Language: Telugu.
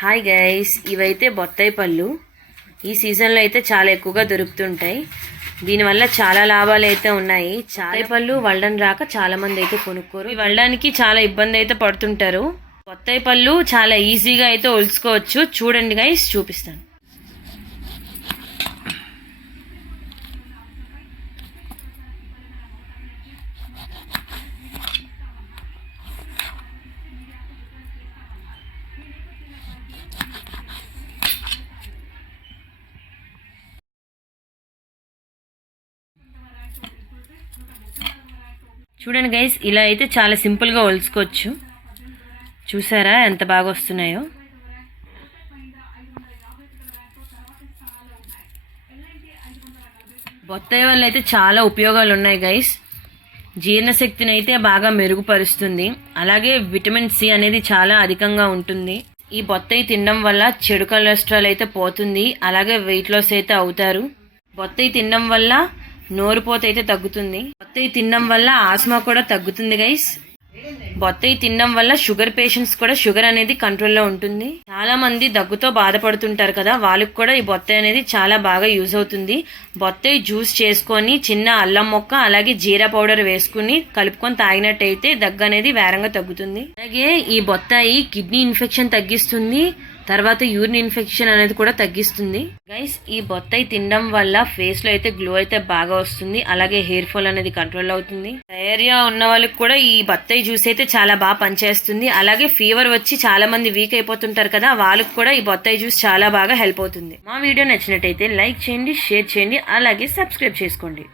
హాయ్ గైస్ ఇవైతే బొత్తాయి పళ్ళు. ఈ సీజన్లో అయితే చాలా ఎక్కువగా దొరుకుతుంటాయి. దీనివల్ల చాలా లాభాలు అయితే ఉన్నాయి. చాలా పళ్ళు వల్డం రాక చాలా మంది అయితే కొనుక్కోరు. ఈ వల్డానికి చాలా ఇబ్బంది అయితే పడుతుంటారు. బొత్తాయి పళ్ళు చాలా ఈజీగా అయితే ఒలుచుకోవచ్చు. చూడండి గైస్ చూపిస్తాను. చూడండి గైస్ ఇలా అయితే చాలా సింపుల్గా ఒలుచుకోవచ్చు చూసారా ఎంత బాగా వస్తున్నాయో? బొత్తాయి వల్ల అయితే చాలా ఉపయోగాలు ఉన్నాయి గైస్ జీర్ణశక్తిని అయితే బాగా మెరుగుపరుస్తుంది. అలాగే విటమిన్ సి అనేది చాలా అధికంగా ఉంటుంది. ఈ బొత్తాయి తినడం వల్ల చెడు కొలెస్ట్రాల్ అయితే పోతుంది. అలాగే వెయిట్ లాస్ అయితే అవుతారు. బొత్తాయి తినడం వల్ల నోరుపోత అయితే తగ్గుతుంది. బొత్తాయి తినడం వల్ల ఆస్మా కూడా తగ్గుతుంది గైస్ బొత్తాయి తినడం వల్ల షుగర్ పేషెంట్స్ కూడా షుగర్ అనేది కంట్రోల్లో ఉంటుంది. చాలా మంది దగ్గుతో బాధపడుతుంటారు కదా వాళ్ళకి కూడా ఈ బొత్తాయి అనేది చాలా బాగా యూజ్ అవుతుంది. బొత్తాయి జ్యూస్ చేసుకొని చిన్న అల్లం మొక్క అలాగే జీరా పౌడర్ వేసుకుని కలుపుకొని తాగినట్టయితే దగ్గు అనేది వేరంగా తగ్గుతుంది. అలాగే ఈ బొత్తాయి కిడ్నీ ఇన్ఫెక్షన్ తగ్గిస్తుంది. తర్వాత యూరిన్ ఇన్ఫెక్షన్ అనేది కూడా తగ్గిస్తుంది. గైస్ ఈ బొత్తాయి తినడం వల్ల ఫేస్లో అయితే గ్లో అయితే బాగా వస్తుంది. అలాగే హెయిర్ ఫాల్ అనేది కంట్రోల్ అవుతుంది. డయేరియా ఉన్న వాళ్ళకి కూడా ఈ బొత్తాయి జ్యూస్ అయితే చాలా బాగా పనిచేస్తుంది. అలాగే ఫీవర్ వచ్చి చాలా మంది వీక్ అయిపోతుంటారు కదా వాళ్ళకి కూడా ఈ బొత్తాయి జ్యూస్ చాలా బాగా హెల్ప్ అవుతుంది. మా వీడియో నచ్చినట్టయితే లైక్ చేయండి షేర్ చేయండి అలాగే సబ్స్క్రైబ్ చేసుకోండి.